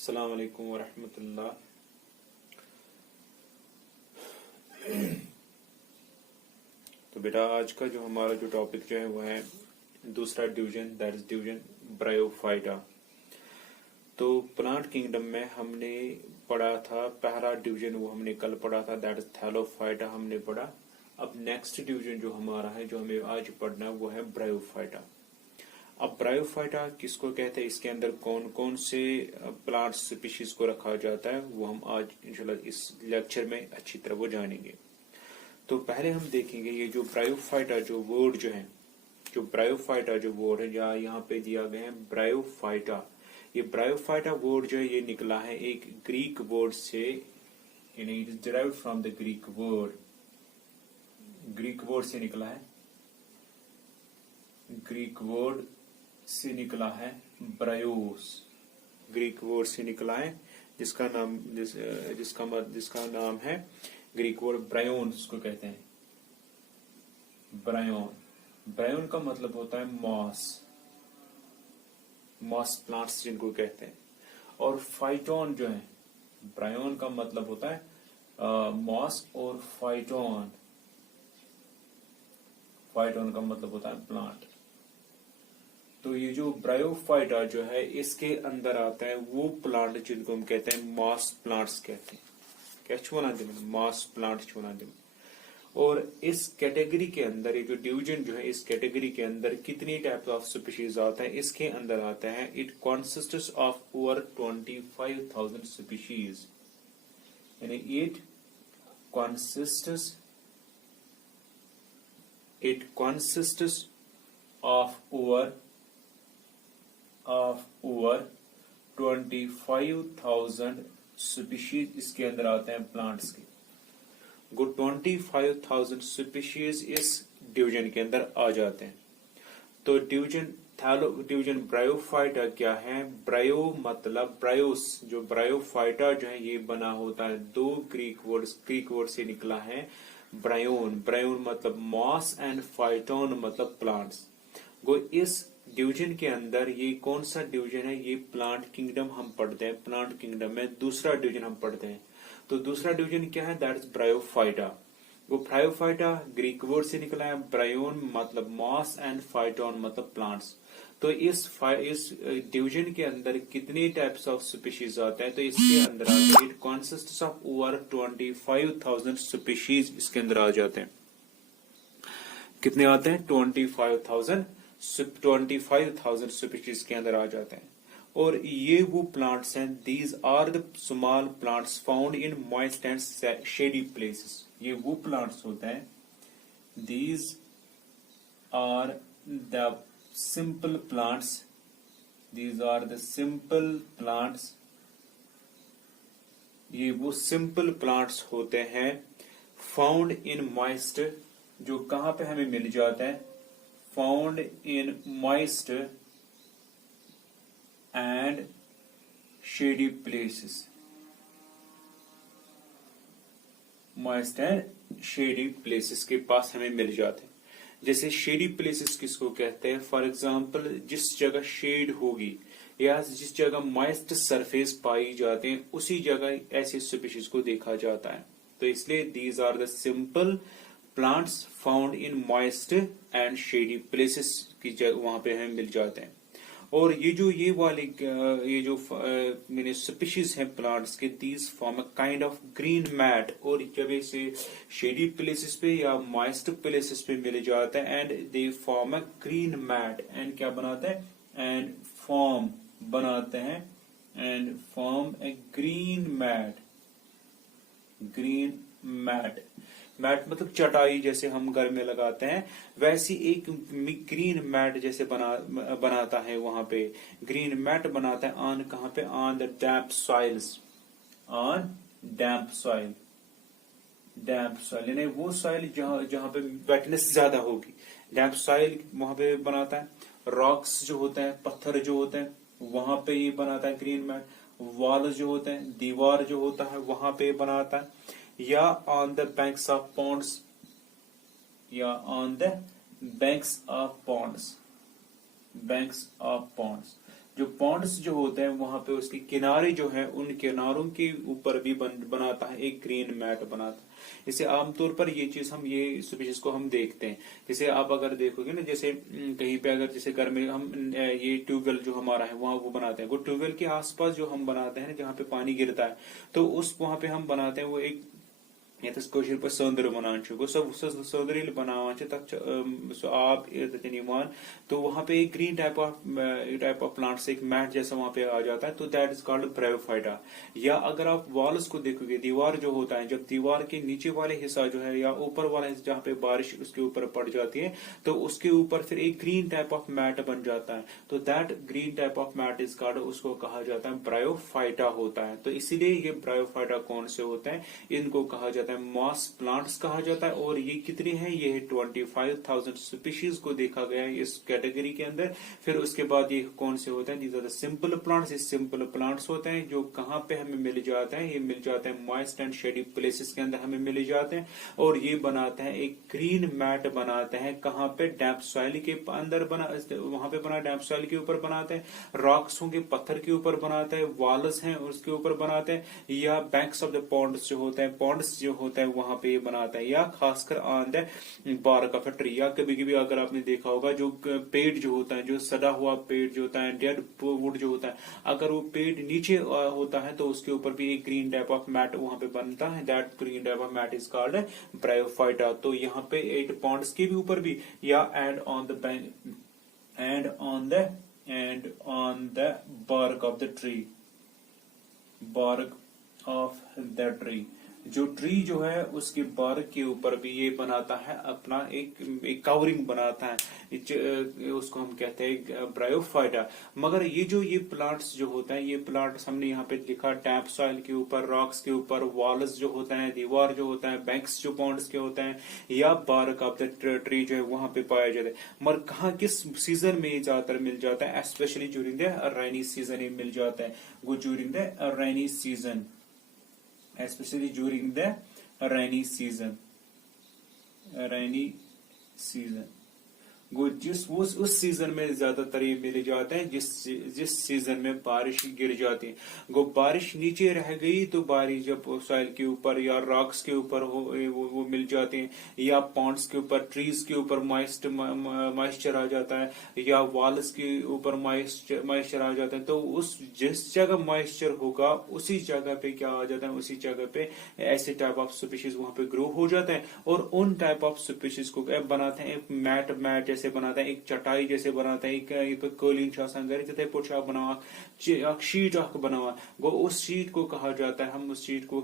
अस्सलाम वालेकुम वरहमतुल्लाह। तो बेटा आज का जो हमारा जो टॉपिक जो है वो है दूसरा division, that is division bryophyta. तो प्लांट किंगडम में हमने पढ़ा था पहला डिवीजन, वो हमने कल पढ़ा था, दैट इज थैलोफाइटा हमने पढ़ा। अब नेक्स्ट डिवीजन जो हमारा है, जो हमें आज पढ़ना है, वो है ब्रायोफाइटा। अब ब्रायोफाइटा किसको कहते हैं, इसके अंदर कौन कौन से प्लांट स्पीशीज को रखा जाता है, वो हम आज इंशाल्लाह इस लेक्चर में अच्छी तरह वो जानेंगे। तो पहले हम देखेंगे ये जो ब्रायोफाइटा जो वर्ड जो है, जो ब्रायोफाइटा जो वर्ड है, यहाँ पे दिया गया है ब्रायोफाइटा। ये ब्रायोफाइटा वर्ड जो है ये निकला है एक ग्रीक वर्ड से, यानी it is derived from the Greek word. Greek word से निकला है, ग्रीक वर्ड से निकला है ब्रायोस। ग्रीक वर्ड से निकला है जिसका नाम है ग्रीक वर्ड ब्रायोन, उसको कहते हैं ब्रायोन। ब्रायोन का मतलब होता है मॉस, मॉस प्लांट्स जिनको कहते हैं। और फाइटोन जो है, ब्रायोन का मतलब होता है मॉस, और फाइटोन, फाइटोन का मतलब होता है प्लांट। तो ये जो ब्रायोफाइटा जो है इसके अंदर आता है वो प्लांट जिनको हम कहते हैं मॉस प्लांट्स कहते हैं। क्या छुना दिन मॉस प्लांट छुना दिन। और इस कैटेगरी के अंदर ये जो डिवीजन जो है, इस कैटेगरी के अंदर कितनी टाइप ऑफ स्पीशीज आता है, इसके अंदर आता है it consists of over 25,000 species, यानी it consists of over 25,000 species इसके अंदर आते हैं प्लांट्स के। 25,000 स्पीशीज इस डिवीजन के अंदर आ जाते हैं। तो डिवीजन ब्रायोफाइटा क्या है? ब्रायो मतलब ब्रायोस, जो ब्रायोफाइटा जो है ये बना होता है दो ग्रीक वर्ड से निकला है ब्रायोन। ब्रायोन मतलब मॉस एंड फाइटोन मतलब प्लांट्स। वो इस डिवीजन के अंदर ये कौन सा डिवीजन है? ये प्लांट किंगडम हम पढ़ते हैं। प्लांट किंगडम में दूसरा डिवीजन हम पढ़ते हैं। तो दूसरा डिवीजन क्या है? That is bryophyta. वो ब्रायोफाइटा ग्रीक वर्ड से निकला है, ब्रायोन मतलब मॉस एंड फाइटोन मतलब प्लांट्स। तो इस डिवीजन के अंदर कितने टाइप्स ऑफ स्पीशीज आते हैं? तो इसके अंदर आते हैं it consists of over 25,000 species इसके अंदर आ जाते हैं। कितने आते हैं? 25,000 स्पीशीज के अंदर आ जाते हैं। और ये वो प्लांट्स हैं, these are the small plants found in moist and shady places. ये वो प्लांट्स होते हैं, these are the simple plants, these are the simple plants, ये वो सिंपल प्लांट्स होते हैं फाउंड इन मॉइस्ट, जो कहां पे हमें मिल जाता है? Found in moist and shady places, moist and shady places के पास हमें मिल जाते हैं। जैसे शेडी प्लेसेस किसको कहते हैं? फॉर एग्जाम्पल जिस जगह शेड होगी या जिस जगह मॉइस्ट सरफेस पाई जाती है उसी जगह ऐसी स्पीशीज को देखा जाता है। तो इसलिए these are the simple plants found in moist and shady places की जगह वहां पे हमें मिल जाते हैं। और ये जो मैंने स्पीशीज हैं प्लांट्स के, these form a kind of green mat. और जब इसे शेडी प्लेसेस पे या मॉइस्ट प्लेसेस पे मिल जाता है and they form a green mat, and क्या बनाते हैं? एंड फॉर्म बनाते हैं and form a green mat. Green mat, mat मतलब चटाई, जैसे हम घर में लगाते हैं वैसी एक ग्रीन मैट जैसे बनाता है वहां पे, ग्रीन मैट बनाता है ऑन कहां पे? On the damp soils, on damp soil. Damp soil यानी वो सॉइल जहां पे वेटनेस ज्यादा होगी, डैम्प सॉइल वहां पे बनाता है। रॉक्स जो होते हैं, पत्थर जो होते हैं, वहां पे ये बनाता है ग्रीन मैट। वॉल जो होते हैं, दीवार जो होता है, वहां पे बनाता है। या on the banks of ponds, या on the banks of ponds, banks of ponds, जो पॉन्ड्स जो होते हैं वहां पे उसके किनारे जो है उन किनारों के ऊपर भी बनाता है, एक ग्रीन मैट बनाता है। इसे आमतौर पर ये चीज हम ये स्पीशीज को हम देखते हैं। जैसे आप अगर देखोगे ना, जैसे कहीं पे अगर जैसे घर में हम ये ट्यूबवेल जो हमारा है वहां वो बनाते हैं, वो ट्यूबवेल के आसपास जो हम बनाते हैं जहाँ पे पानी गिरता है, तो उस वहां पे हम बनाते हैं वो एक यथस कौशल पर सौंदर्य बनान गो सौंदर्य बनावान तक सो आब निवान, तो वहां पे एक ग्रीन टाइप ऑफ प्लांट्स एक मैट जैसा वहां पे आ जाता है, तो दैट इज कॉल्ड ब्रायोफाइटा। या अगर आप वॉल्स को देखोगे, दीवार जो होता है, जब दीवार के नीचे वाले हिस्सा जो है या ऊपर वाला हिस्सा जहाँ पे बारिश उसके ऊपर पड़ जाती है, तो उसके ऊपर फिर एक ग्रीन टाइप ऑफ मैट बन जाता है, तो that green type of mat is called, उसको कहा जाता है ब्रायोफाइटा होता है। तो इसीलिए ये ब्रायोफाइटा कौन से होते हैं, इनको कहा जाता है मॉस प्लांट्स कहा जाता है। और ये कितने हैं, ये 25,000 स्पीशीज को देखा गया है इस कैटेगरी के अंदर। फिर उसके बाद ये कौन से होते हैं, these are the simple plants. ये सिंपल प्लांट्स होते हैं जो कहाँ पे हमें मिल जाते हैं, ये मिल जाते हैं मॉइस्ट एंड शेडी प्लेसेस के अंदर हमें मिल जाते हैं, और ये बनाते हैं एक ग्रीन मैट बनाते हैं। कहाँ पे, डैम्प सॉइल के अंदर वहां पे बना, डैम्प सॉइल के ऊपर बनाते हैं, रॉक्स होंगे पत्थर के ऊपर बनाते हैं, वॉल्स हैं उसके ऊपर बनाते हैं, या बैंक्स ऑफ द पॉन्ड्स जो होते हैं, पॉन्ड्स जो होते हैं वहां पे बनाता है, या खासकर on the bark of a tree. या कभी कभी अगर आपने देखा होगा जो पेड़ जो होता है, जो सड़ा हुआ पेड़ जो होता है, डेड वुड जो होता है, अगर वो पेड़ नीचे होता है तो उसके ऊपर भी एक ग्रीन टाइप ऑफ मैट वहां पे बनता है, that green type of mat is called bryophyta. तो यहाँ पे 8 पॉन्ड्स के भी ऊपर भी, या and on the bark of the tree, bark of the tree, जो ट्री जो है उसके बार्क के ऊपर भी ये बनाता है अपना एक कवरिंग बनाता है, उसको हम कहते हैं ब्रायोफाइटा। मगर ये प्लांट्स जो होता है, ये प्लांट्स हमने यहाँ पे लिखा टैप सॉइल के ऊपर, रॉक्स के ऊपर, वॉल्स जो होता है, दीवार जो होता है, बैंक्स जो पॉन्ड्स के होते हैं, या बार्क ऑफ द ट्री जो है वहां पे पाया जाता है। मगर कहाँ किस सीजन में ये ज्यादातर मिल जाता है, specially during the rainy season ये मिल जाता है, वो during the rainy season, especially during the rainy season, उस सीजन में ज्यादातर ये मिल जाते हैं जिस सीजन में बारिश गिर जाती है। वो बारिश नीचे रह गई तो बारिश जब सॉइल के ऊपर या रॉक्स के ऊपर वो मिल जाते हैं, या पॉन्ड्स के ऊपर, ट्रीज के ऊपर मॉइस्चर आ जाता है, या वॉल्स के ऊपर मॉइस्चर आ जाता है, तो उस जिस जगह मॉइस्चर होगा उसी जगह पे क्या आ जाता है, उसी जगह पे ऐसे टाइप ऑफ स्पीशीज वहां पे ग्रो हो जाते हैं, और उन टाइप ऑफ स्पीशीज को बनाते हैं एक मैट जैसे बनाता है, एक चटाई जैसे बनाता है, एक कालीन गर पोछा बनावा, शीट बनावा, वो उस शीट को कहा जाता है, हम उस शीट को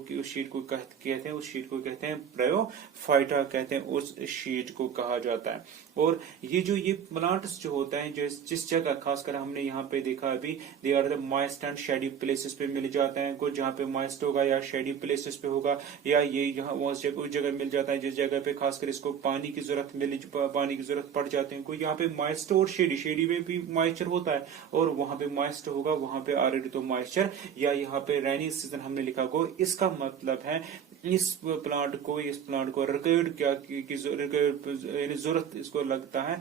कहते हैं ब्रायोफाइटा कहते हैं, उस शीट को कहा जाता है। और ये प्लांट्स जो होता है जिस जगह खासकर हमने यहाँ पे देखा अभी, they are the moist and shady places पे मिल जाते हैं, कुछ जहाँ पे मॉइस्ट होगा या शेडी प्लेसेस पे होगा, या ये यहाँ उस जगह मिल जाता है जिस जगह पे खासकर इसको पानी की जरूरत पड़ जाती है। कोई यहाँ पे मॉइस्ट और शेडी में भी मॉइस्चर होता है, और वहां पे मॉइस्ट होगा, वहां पे ऑलरेडी तो मॉइस्चर, या यहाँ पे रेनी सीजन हमने लिखा को, इसका मतलब है इस प्लांट को रिक्वायर्ड क्या की जरूरत इसको लगता है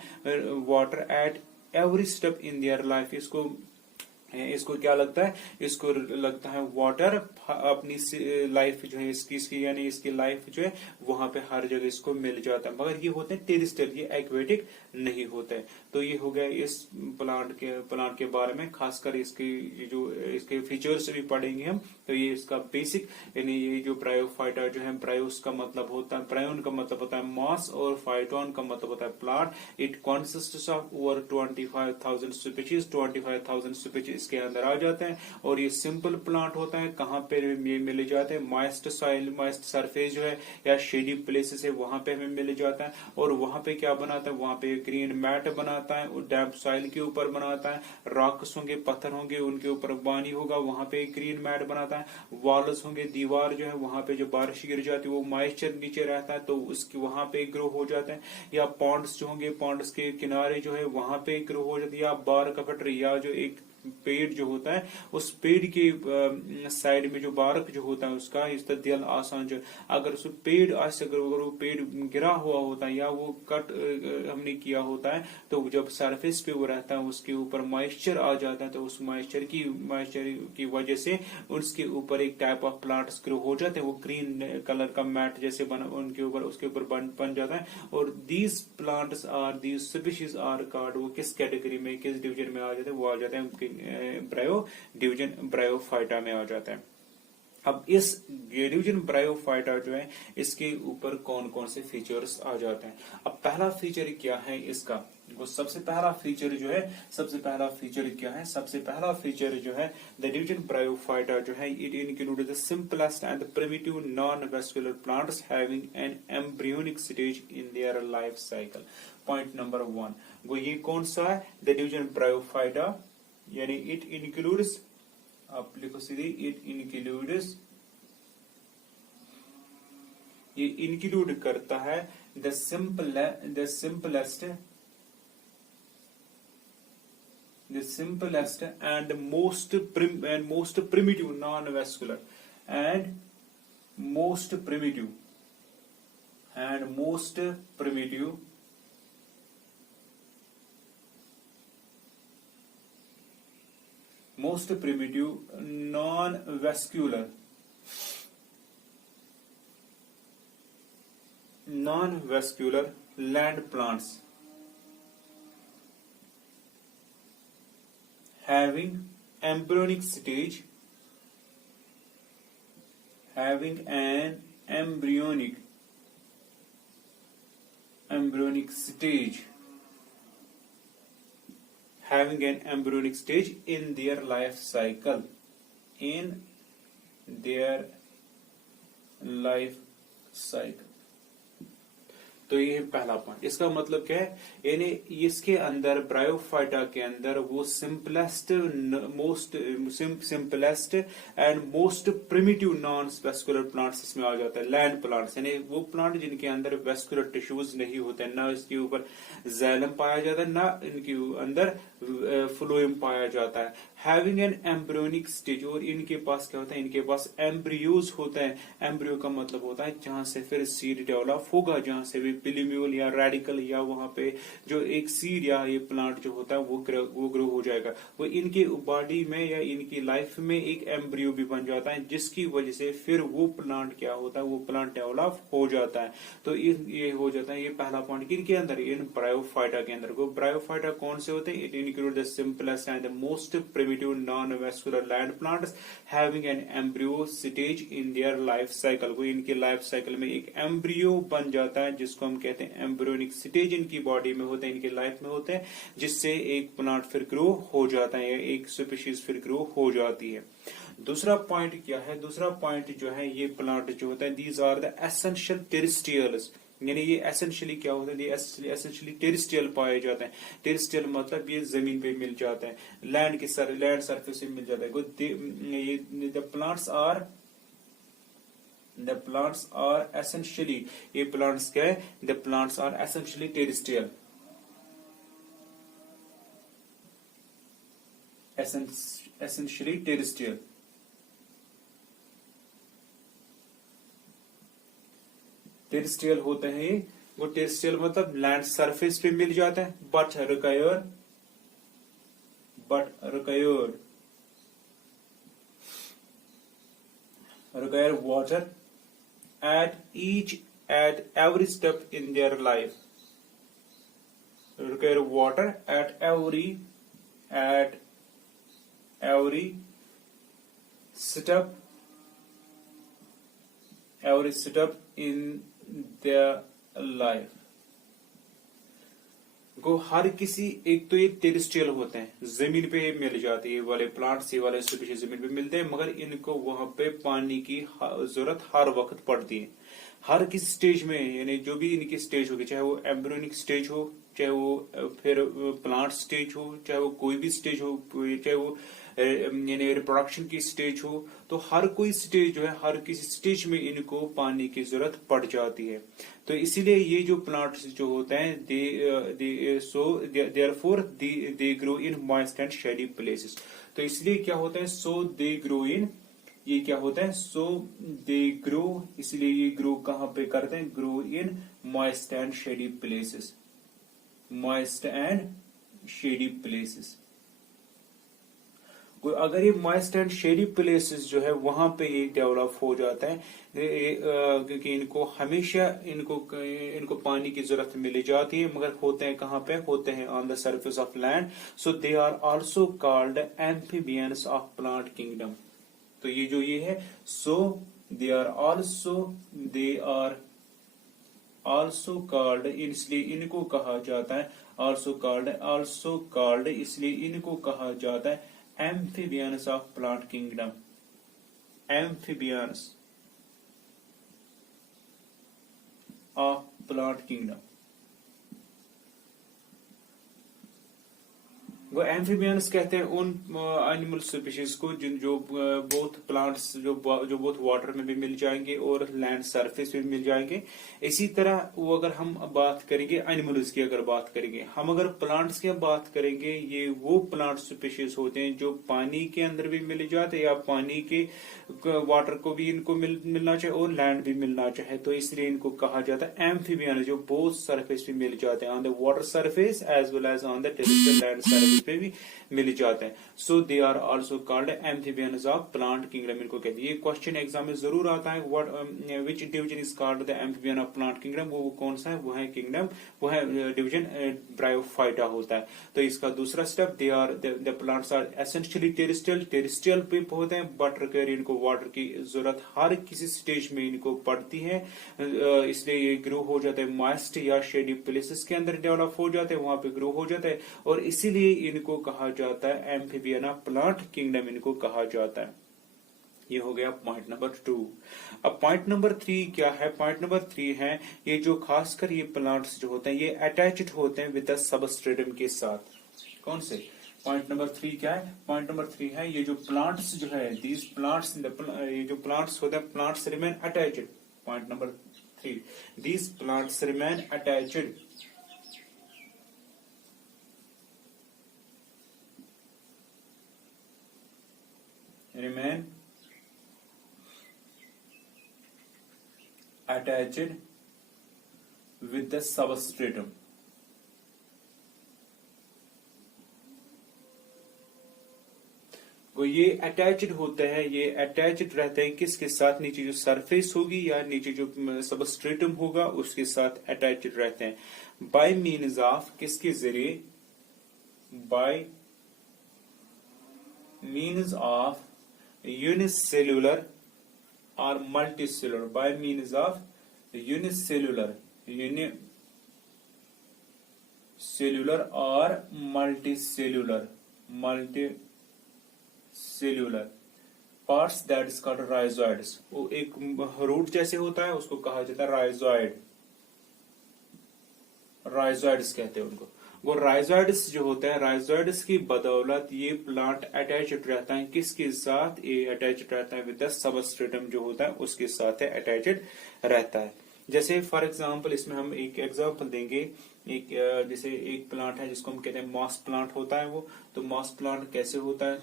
water at every step in their life. इसको क्या लगता है, इसको लगता है वाटर अपनी लाइफ जो है इसकी यानी इसकी लाइफ जो है वहां पे हर जगह इसको मिल जाता है, मगर ये होते हैं टेरेस्ट्रियल, ये एक्वेटिक नहीं होते। तो ये हो गया इस प्लांट के बारे में, खासकर इसके फीचर्स भी पढ़ेंगे हम। तो ये इसका बेसिक, यानी ये जो ब्रायोफाइटा जो है, ब्रायोस का मतलब होता है, ब्रायोन का मतलब होता है मॉस, और फाइटोन का मतलब होता है plant. It consists of over 25,000 species, 25,000 species इसके अंदर आ जाते हैं, और ये सिंपल प्लांट होता है। कहाँ पे ये मिले जाते हैं, मॉइस्ट सॉइल, मॉइस्ट सरफेस जो है, या शेडी प्लेसेस है, वहां पे हमें मिल जाता है। और वहां पे क्या बनाता है, वहां पे ग्रीन मैट बनाता है, डैम्प सॉइल के ऊपर बनाता है, रॉक्स होंगे, पत्थर होंगे, उनके ऊपर पानी होगा, वहां पे ग्रीन मैट बनाता है, वॉल्स होंगे, दीवार जो है वहां पे जो बारिश गिर जाती है वो मॉइस्चर नीचे रहता है तो उसकी वहां पे ग्रो हो जाता है, या पॉन्ड्स जो होंगे, पॉन्ड्स के किनारे जो है वहां पे ग्रो हो जाती है, या बार्क ऑफ अ ट्री, या जो एक पेड़ जो होता है उस पेड़ के साइड में जो बारक जो होता है उसका इस दिल आसान जो अगर उस पेड़ अगर वो पेड़ गिरा हुआ होता है या वो कट हमने किया होता है तो जब सरफेस पे वो रहता है उसके ऊपर मॉइस्चर आ जाता है तो उस मॉइस्चर की वजह से उसके ऊपर एक टाइप ऑफ प्लांट्स ग्रो हो जाते हैं, वो ग्रीन कलर का मैट जैसे बना उनके ऊपर उसके ऊपर बन जाता है। और these plants are these species are called, वो किस कैटेगरी में किस डिवीजन में आ जाते हैं, वो आ जाते हैं ब्रायो डिवीजन ब्रायोफाइटा में आ जाता है। अब इस डिवीजन ब्रायोफाइटा जो है इसके ऊपर कौन कौन से फीचर्स आ जाते हैं। अब पहला फीचर क्या है इसका, वो सबसे पहला फीचर जो है सबसे पहला फीचर क्या है, सबसे पहला फीचर जो है द डिवीजन ब्रायोफाइटा जो है it include the simplest and the primitive non vascular plants having an embryonic stage in their life cycle. Point number 1 वो ये कौन सा है, द डिवीजन ब्रायोफाइटा यानी इट इंक्लूड्स, आप लिखो सीधे इट इंक्लूड्स, ये इंक्लूड करता है the simplest and most primitive non-vascular and most primitive non-vascular land plants having embryonic stage, having an embryonic stage in their life cycle, तो ये है पहला पॉइंट। इसका मतलब क्या है, यानी इसके अंदर ब्रायोफाइटा के अंदर वो simplest and most primitive non vascular plants इसमें आ जाता है, लैंड प्लांट्स, यानी वो प्लांट जिनके अंदर वेस्कुलर टिश्यूज नहीं होते हैं, ना इसके ऊपर जैलम पाया जाता है ना इनके अंदर फ्लोएम पाया जाता है। हैविंग एन एम्ब्रियोनिक स्टेज, और इनके पास क्या होता है, इनके पास एम्ब्रियोज होते हैं। एम्ब्रियो का मतलब होता है जहां से फिर सीड डेवलप होगा, जहां से भी पिलीम्यूल या रेडिकल या वहां पे जो एक सीड या ये प्लांट जो होता है वो ग्रो हो जाएगा। वो इनके बॉडी में या इनकी लाइफ में एक एम्ब्रियो भी बन जाता है, जिसकी वजह से फिर वो प्लांट क्या होता है, वो प्लांट डेवलप हो जाता है। तो ये हो जाता है, ये पहला पॉइंट किनके अंदर, इन ब्रायोफाइटा के अंदर। वो ब्रायोफाइटा कौन से होते हैं, it include the simplest and the most primitive non vascular land plants having an embryo stage in their life cycle. वो इनके लाइफ साइकिल में एक एम्ब्रियो बन जाता है जिसको हम कहते हैं एम्ब्रियोनिक स्टेज, इनकी बॉडी में होते हैं, इनकी लाइफ में होते हैं, जिससे एक प्लांट फिर ग्रो हो जाता है, एक स्पीशीज फिर ग्रो हो जाती है। दूसरा पॉइंट क्या है, दूसरा पॉइंट जो है ये प्लांट जो होता है these are the essential terrestrials, यानी ये एसेंशियली क्या होता है, ये एसेंशियली टेरेस्ट्रियल पाए जाते हैं। टेरेस्ट्रियल मतलब ये जमीन पे मिल जाता है, लैंड सरफेस पे मिल जाता है। The plants are essentially, ये plants क्या है, the plants are essentially terrestrial, essentially terrestrial। Terrestrial होते हैं, वो टेरेस्ट्रियल मतलब लैंड सरफेस पे मिल जाता है, but require water at every step in their life, require water at every step in their life। को हर किसी, एक तो ये टेरेस्ट्रियल होते हैं, जमीन पे मिल जाती है, वाले प्लांट्स ये वाले स्पीशीज जमीन पे मिलते हैं, मगर इनको वहां पे पानी की जरूरत हर वक्त पड़ती है। हर किसी स्टेज में, यानी जो भी इनकी स्टेज होगी, चाहे वो एम्ब्रियोनिक स्टेज हो चाहे वो फिर प्लांट स्टेज हो, चाहे वो कोई भी स्टेज हो, चाहे वो यानी रिप्रोडक्शन की स्टेज हो, तो हर कोई स्टेज जो है, हर किसी स्टेज में इनको पानी की जरूरत पड़ जाती है। तो इसीलिए ये जो प्लांट्स जो होते हैं therefore they grow in moist and shady places. तो इसलिए क्या होता है, सो दे ग्रो इन, ये क्या होता है, सो दे ग्रो, इसलिए ये ग्रो कहाँ पे करते हैं, grow in moist and shady places, moist and shady places. अगर ये मॉइस्ट एंड शेडी प्लेसेस जो है वहां पे ये डेवलप हो जाता है, क्योंकि इनको हमेशा इनको पानी की जरूरत मिली जाती है, मगर होते हैं कहाँ पे, होते हैं on the surface of land. So they are also called amphibians of plant kingdom. तो ये जो ये है, so they are also called, इसलिए इनको कहा जाता है, आल्सो कॉल्ड इसलिए इनको कहा जाता है amphibians of plant kingdom, amphibians of plant kingdom. वो एम्फीबियंस कहते हैं उन एनिमल स्पीशीज को जो बोथ प्लांट्स जो बोथ वाटर में भी मिल जाएंगे और लैंड सरफेस पे भी मिल जाएंगे। इसी तरह वो अगर हम बात करेंगे एनिमल्स की, अगर बात करेंगे हम, अगर प्लांट्स की बात करेंगे, ये वो प्लांट स्पीशीज होते हैं जो पानी के अंदर भी मिल जाते हैं, या पानी के वाटर को भी इनको मिलना चाहिए और लैंड भी मिलना चाहिए। तो इसलिए इनको कहा जाता है एम्फीबियन, जो बोथ सरफेस पे मिल जाते हैं, on the water surface as well as on the terrestrial land surface पे भी मिल जाते हैं। So they are also called amphibians of plant kingdom, इनको कहते हैं। ये क्वेश्चन एग्जाम में जरूर आता है, what which division is called the amphibian of plant kingdom, वो कौन सा है, वो है किंगडम, वो है डिवीजन ब्रायोफाइटा होता है। तो इसका दूसरा step, they are the plants are essentially terrestrial पे होते हैं, बट रिक्वायर इनको वाटर की जरूरत हर किसी स्टेज में इनको पड़ती है, इसलिए ये ग्रो हो जाते हैं मॉइस्ट या शेडी प्लेसेस के अंदर डेवलप हो जाते हैं, वहां पे ग्रो हो जाता है, और इसीलिए इनको कहा जाता है एम्फीबियन ऑफ प्लांट किंगडम, इनको कहा जाता है। ये हो गया पॉइंट नंबर 2। अब पॉइंट नंबर 3 क्या है, पॉइंट नंबर 3 है, ये जो खासकर ये प्लांट्स जो होते हैं ये अटैच्ड होते हैं विद द सबस्ट्रेटम के साथ। कौन से, पॉइंट नंबर 3 क्या है, पॉइंट नंबर 3 है, ये जो प्लांट्स जो है, दीज प्लांट्स, ये जो प्लांट्स होते हैं, plants remain attached. Point number 3, these plants remain attached with the substratum। वो ये अटैच्ड होते हैं, ये अटैच्ड रहते हैं किसके साथ, नीचे जो सरफेस होगी या नीचे जो सबस्ट्रेटम होगा उसके साथ अटैच्ड रहते हैं। बाय मीन्स ऑफ, किसके जरिए, बाय मीन्स ऑफ यूनिसेल्युलर और multicellular, by means of unicellular और multicellular parts, that is called rhizoids. वो एक रूट जैसे होता है उसको कहा जाता है राइजोइड, राइजोइड्स कहते हैं उनको। वो राइजोइड्स जो होता है, राइजोइड्स की बदौलत ये प्लांट अटैच्ड रहता है किसके साथ, ये अटैच्ड रहता है विद द सबस्ट्रेटम जो होता है उसके साथ है अटैच्ड रहता है। जैसे फॉर एग्जांपल इसमें हम एक एग्जांपल देंगे, एक जैसे एक प्लांट है जिसको हम कहते हैं मॉस प्लांट होता है वो। तो मॉस प्लांट कैसे होता है,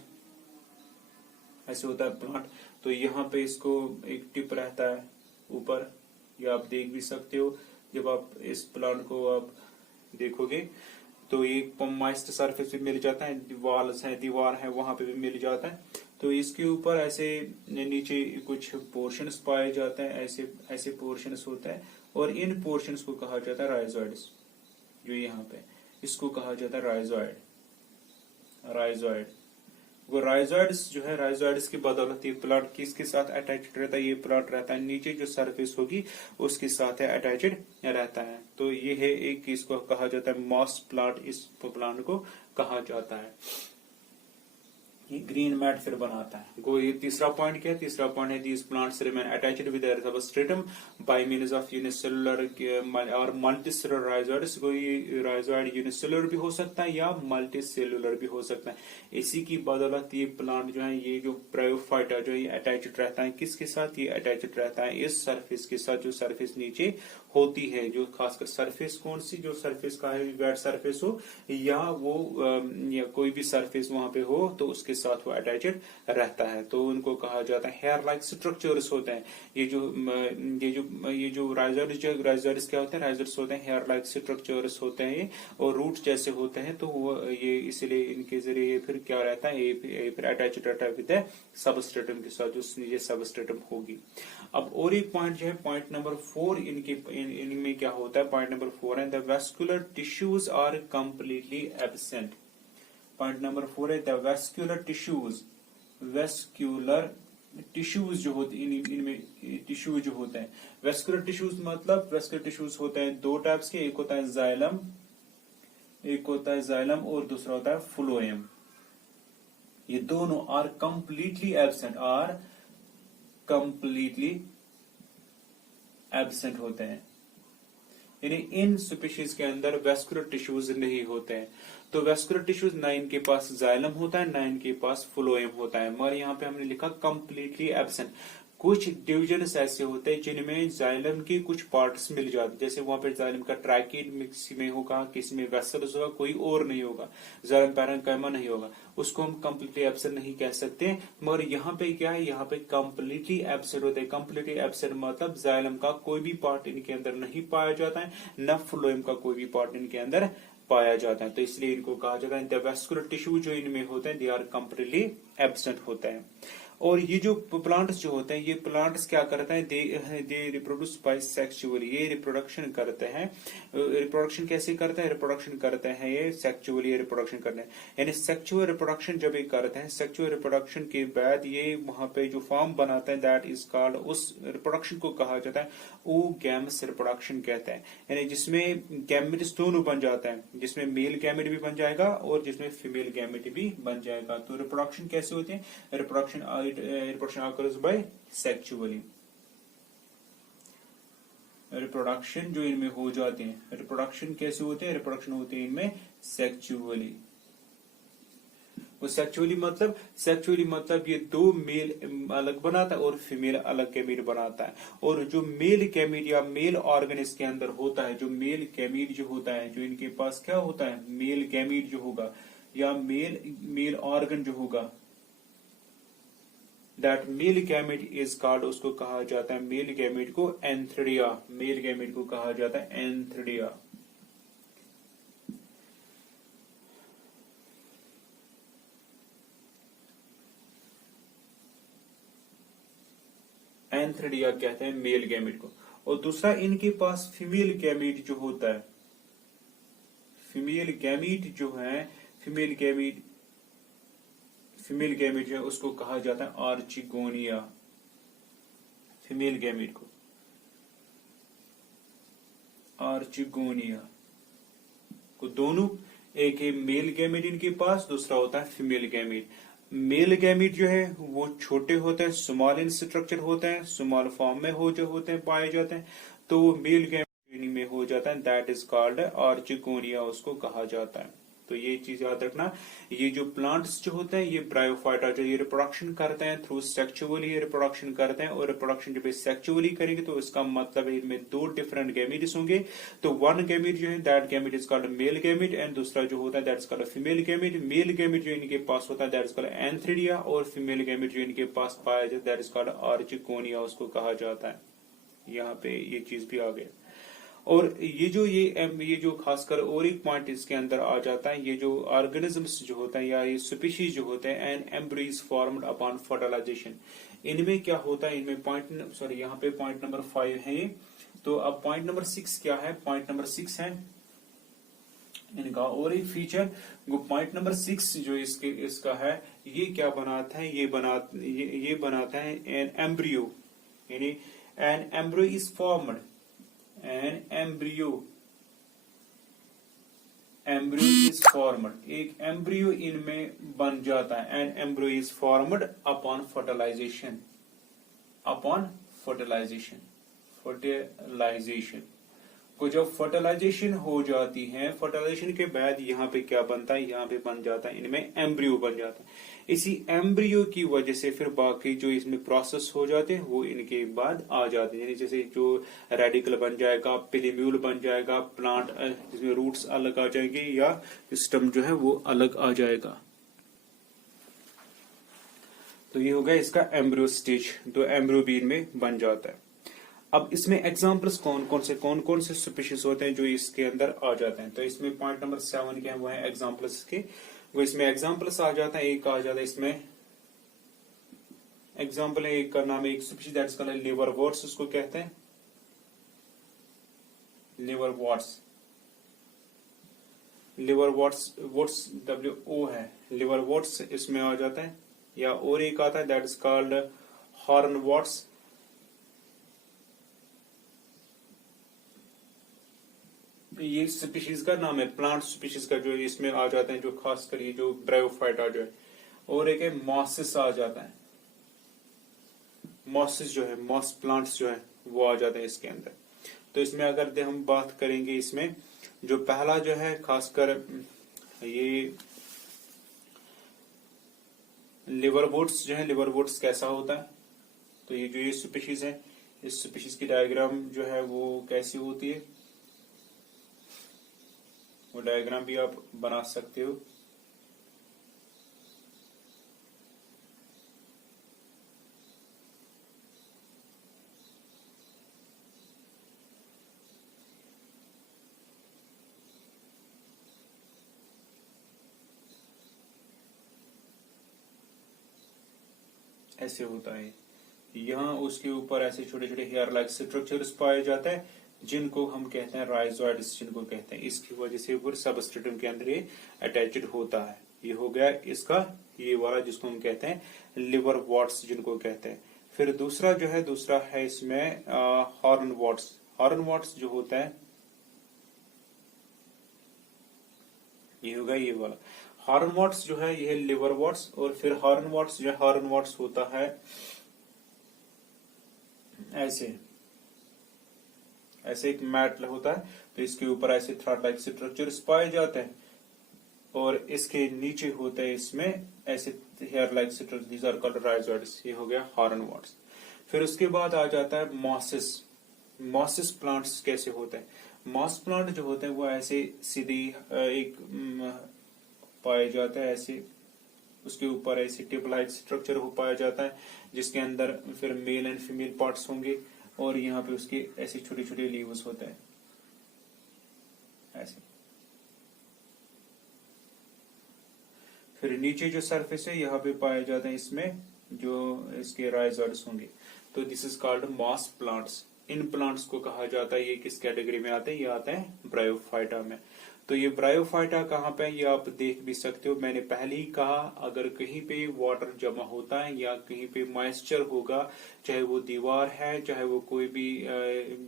ऐसे होता है प्लांट। तो यहाँ पे इसको एक टिप रहता है ऊपर, ये आप देख भी सकते हो। जब आप इस प्लांट को आप देखोगे तो एक मॉइस्ट सरफेस भी मिल जाता है, दीवार है वहां पे भी मिल जाता है। तो इसके ऊपर ऐसे नीचे कुछ पोर्शंस पाए जाते हैं, ऐसे पोर्शंस होता है, और इन पोर्शंस को कहा जाता है राइजोइड्स। जो यहाँ पे इसको कहा जाता है राइजोइड। वो राइजोइड्स जो है, राइजोइड्स की बदौलत ये प्लांट किसके साथ अटैच्ड रहता है, ये प्लांट रहता है नीचे जो सरफेस होगी उसके साथ है अटैच्ड रहता है। तो ये है एक, इसको कहा जाता है मॉस प्लांट, इस प्लांट को कहा जाता है। ये ग्रीन मैट फिर बनाता है। गो ये तीसरा पॉइंट क्या है? तीसरा पॉइंट है these plants remain attached with their substratum by means of unicellular और मल्टीसेलुलर राइजोइड्स। कोई राइजोइड यूनिसेलुलर भी हो सकता है या मल्टीसेलुलर भी हो सकता है। इसी की बदौलत ये प्लांट जो है, ये जो ब्रायोफाइटा जो ये अटैच्ड रहता है किसके साथ? ये अटैच्ड रहता है इस सरफेस के साथ, जो सरफेस नीचे होती है, जो खासकर सरफेस कौन सी, जो सरफेस का है वेट सरफेस हो या वो या कोई भी सरफेस वहां पे हो, तो उसके साथ वो अटैच्ड रहता है। तो उनको कहा जाता है हेयर लाइक स्ट्रक्चर्स होते हैं। ये जो राइजोइड्स क्या होते हैं? राइजोइड्स होते हैं हेयर लाइक स्ट्रक्चर्स होते हैं और रूट जैसे होते हैं। तो वो ये इसलिए इनके जरिए फिर क्या रहता है? ये फिर अटैच्ड रहता है विद सबस्ट्रेटम के साथ, जो ये सबस्ट्रेटम होगी। अब और एक पॉइंट जो है, पॉइंट नंबर 4 इनमें क्या होता है? पॉइंट नंबर 4 है the vascular tissues are completely absent. Point number 4 है the vascular tissues. Vascular tissues जो होते इनमें टिश्यूज जो होते हैं, वेस्कुलर टिश्यूज मतलब वेस्कुलर टिश्यूज होते हैं दो टाइप्स के, एक होता है जाइलम और दूसरा होता है फ्लोएम। ये दोनों आर कंप्लीटली एब्सेंट होते हैं, यानी इन स्पीशीज के अंदर वेस्कुलर टिश्यूज नहीं होते हैं। तो वेस्कुलर टिश्यूज ना इनके पास जाइलम होता है ना इनके पास फ्लोएम होता है, मगर यहाँ पे हमने लिखा कंप्लीटली एब्सेंट। कुछ डिविजन्स ऐसे होते हैं जिनमें जाइलम के कुछ पार्ट्स मिल जाते, जैसे वहां पे जाइलम का ट्रैकिड किसी में होगा, किसी में वेसल्स होगा, कोई और नहीं होगा, जाइलम पैरेन्काइमा नहीं होगा, उसको हम कंप्लीटली एब्सेंट नहीं कह सकते। मगर यहाँ पे क्या है? यहाँ पे कंप्लीटली एब्सेंट होते हैं। कंप्लीटली एब्सेंट मतलब जाइलम का कोई भी पार्ट इनके अंदर नहीं पाया जाता है, न फ्लोएम का कोई भी पार्ट इनके अंदर पाया जाता है। तो इसलिए इनको कहा जाता है द वेस्कुलर टिश्यू जो इनमें होते हैं दे आर कंप्लीटली एब्सेंट होते हैं। और ये जो प्लांट्स जो होते हैं, ये प्लांट्स क्या करते हैं? They reproduce by sexually. ये रिप्रोडक्शन करते हैं। रिप्रोडक्शन कैसे करते हैं? रिप्रोडक्शन करते हैं ये सेक्सुअली रिप्रोडक्शन करते हैं, यानी सेक्सुअल रिप्रोडक्शन जब ये करते हैं, सेक्सुअल रिप्रोडक्शन के बाद ये वहां पे जो फॉर्म बनाते हैं दैट इज कॉल्ड, उस रिप्रोडक्शन को कहा जाता है oogamous रिप्रोडक्शन कहते हैं, यानी जिसमें गैमेट्स दोनों बन जाते हैं, जिसमें मेल गैमेट भी बन जाएगा और जिसमें फीमेल गैमेट भी बन जाएगा। तो रिप्रोडक्शन कैसे होते हैं? Reproduction occurs by sexually। Reproduction जो इनमें हो जाते हैं, रिप्रोडक्शन कैसे होते हैं? रिप्रोडक्शन होते हैं इनमें सेक्चुअली। वो सेक्चुअली मतलब ये दो मेल अलग बनाता है और फीमेल अलग गैमीट बनाता है। और जो मेल गैमीट या मेल ऑर्गन इसके अंदर होता है, जो मेल गैमीट जो होता है, जो इनके पास क्या होता है? मेल गैमीट जो होगा या मेल ऑर्गन जो होगा, that male gamete is called, उसको कहा जाता है मेल गैमेट को एंथ्रिडिया। मेल गैमेट को कहा जाता है एंथ्रिडिया। एंथ्रिडिया कहते हैं मेल गैमेट को। और दूसरा इनके पास फीमेल गैमेट जो होता है, फीमेल गैमेट जो है, फीमेल गैमेट जो है उसको कहा जाता है आर्चिगोनिया। फीमेल गैमेट को आर्चिगोनिया को दोनों, एक है मेल गैमेट इनके पास, दूसरा होता है फीमेल गैमेट। मेल गैमेट जो है वो छोटे होते हैं, स्मॉल इन स्ट्रक्चर होते हैं, स्मॉल फॉर्म में होते हैं, पाए जाते हैं। तो मेल गैमेट में हो जाता है, दैट इज कॉल्ड आर्चिगोनिया, उसको कहा जाता है। तो ये चीज याद रखना, ये जो प्लांट्स जो होते हैं, ये ब्रायोफाइटा जो ये रिप्रोडक्शन करते हैं थ्रू सेक्चुअली रिप्रोडक्शन करते हैं। और रिप्रोडक्शन जब सेक्चुअली करेंगे तो इसका मतलब है इनमें दो डिफरेंट गैमेट्स होंगे। तो वन गैमेट जो है that gamete is called male gamete, and दूसरा जो होता है that is called female gamete. Male gamete जो इनके पास होता है दैट इज कॉल्ड एंथ्रिडिया, और फीमेल गैमेट जो इनके पास पाया जाता है दैट इज कॉल्ड आर्चिगोनिया, उसको कहा जाता है। यहाँ पे ये चीज भी आ गई। और ये जो खासकर और एक पॉइंट इसके अंदर आ जाता है, ये जो ऑर्गेनिजम्स जो होते हैं या ये स्पीशीज जो होते हैं, an embryo is formed upon fertilisation. इनमें क्या होता है? इनमें यहाँ पे पॉइंट नंबर 5 है ये। तो अब पॉइंट नंबर 6 क्या है? पॉइंट नंबर 6 है इनका और एक फीचर। पॉइंट नंबर 6 जो इसका है, ये क्या बनाता है? ये बनाता है एन एम्ब्रियो, यानी an embryo is formed, an embryo embryo is formed, एक एम्ब्रियो इनमें बन जाता है। And embryo is formed upon fertilisation, upon fertilisation, fertilisation को जब फर्टिलाइजेशन हो जाती है, फर्टिलाइजेशन के बाद यहाँ पे क्या बनता है, यहाँ पे बन जाता है, इनमें एम्ब्रियो बन जाता है। इसी एम्ब्रियो की वजह से फिर बाकी जो इसमें प्रोसेस हो जाते हैं वो इनके बाद आ जाते हैं। यानी जैसे जो रेडिकल बन जाएगा, पिलीम्यूल बन जाएगा, प्लांट जिसमें रूट्स अलग आ जाएंगे या स्टेम जो है वो अलग आ जाएगा। तो ये हो गया इसका एम्ब्रियो स्टेज, तो एम्ब्रियो भी इनमें बन जाता है। अब इसमें एग्जाम्पल्स कौन कौन से स्पीशीज होते हैं जो इसके अंदर आ जाते हैं। तो इसमें पॉइंट नंबर 7 क्या है, वो है एग्जाम्पल्स के। वो इसमें एग्जाम्पल्स आ जाता है, एक आ जाता है इसमें एग्जाम्पल है, एक का नाम है, एक स्पीशीज दैट्स कॉल्ड लिवरवर्ट्स, उसको कहते हैं लिवरवर्ट्स। लिवरवर्ट्स, वोट्स WO है, लिवरवर्ट्स इसमें आ जाता है। या और एक आता है दैट इज कॉल्ड हॉर्नवर्ट्स। ये स्पीशीज का नाम है, प्लांट स्पीशीज का जो इसमें आ जाते हैं, जो खास कर ये जो ब्रायोफाइट आ जाए। और एक है मॉसिस आ जाता है, मॉसिस जो है, मॉस प्लांट्स जो है वो आ जाते हैं इसके अंदर। तो इसमें अगर हम बात करेंगे, इसमें जो पहला जो है खासकर ये लिवरवुड्स जो है, लिवरवुड्स कैसा होता है, तो ये जो ये स्पीशीज है, इस स्पीशीज की डायग्राम जो है वो कैसी होती है, वो डायग्राम भी आप बना सकते हो। ऐसे होता है, यहाँ उसके ऊपर ऐसे छोटे छोटे हेयर लाइक स्ट्रक्चर्स पाए जाते हैं, जिनको हम कहते हैं राइजोइड्स, जिनको कहते हैं। इसकी वजह से ऊपर सबस्ट्रेटम के अंदर ये अटैच्ड होता है। ये हो गया इसका ये वाला, जिसको हम कहते हैं लिवरवर्ट्स, जिनको कहते हैं। फिर दूसरा जो है, दूसरा है इसमें हॉर्नवर्ट्स। हॉर्नवर्ट्स जो होता है, ये होगा ये वाला हॉर्नवर्ट्स जो है, ये लिवरवर्ट्स। और फिर हॉर्नवर्ट्स जो है, हॉर्नवर्ट्स होता है ऐसे, ऐसे एक मैट होता है, तो इसके ऊपर ऐसे थ्रेड लाइक स्ट्रक्चर्स पाए जाते हैं, और इसके नीचे होते हैं इसमें ऐसे hair like structure, these are called rhizoids. ये हो गया हॉर्नवर्ट्स। फिर उसके बाद आ जाता है मॉसिस। मॉसिस प्लांट्स कैसे होते हैं, मॉस प्लांट जो होते हैं वो ऐसे सीधी एक पाया जाता है, ऐसे उसके ऊपर ऐसे टिप लाइक स्ट्रक्चर हो पाया जाता है, जिसके अंदर फिर मेल एंड फीमेल पार्ट्स होंगे, और यहाँ पे उसके ऐसे छोटे छोटे लीव्स होते हैं ऐसे। फिर नीचे जो सरफेस है, यहाँ पे पाए जाते हैं इसमें जो इसके राइजोइड्स होंगे। तो this is called moss plants. इन प्लांट्स को कहा जाता है, ये किस कैटेगरी में आते हैं, ये आते हैं ब्रायोफाइटा में। तो ये ब्रायोफाइटा कहाँ पे है, ये आप देख भी सकते हो। मैंने पहले ही कहा, अगर कहीं पे वाटर जमा होता है या कहीं पे मॉइस्चर होगा, चाहे वो दीवार है, चाहे वो कोई भी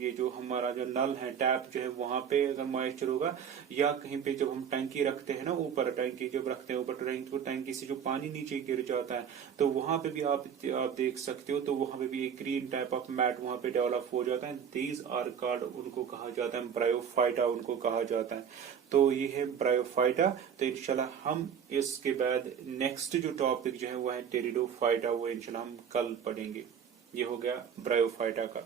ये जो हमारा जो नल है, टैप जो है, वहां पे अगर मॉइस्चर होगा, या कहीं पे जब हम टंकी रखते हैं ना, ऊपर टंकी जब रखते हैं ऊपर टंकी, तो टंकी से जो पानी नीचे गिर जाता है, तो वहां पे भी आप देख सकते हो, तो वहां पे भी एक ग्रीन टाइप ऑफ मैट वहां पे डेवलप हो जाता है। दीज आर कॉल्ड, उनको कहा जाता है ब्रायोफाइटा, उनको कहा जाता है। तो ये है ब्रायोफाइटा। तो इंशाल्लाह हम इसके बाद नेक्स्ट जो टॉपिक जो है वो है टेरिडोफाइटा, वो इंशाल्लाह हम कल पढ़ेंगे। ये हो गया ब्रायोफाइटा का।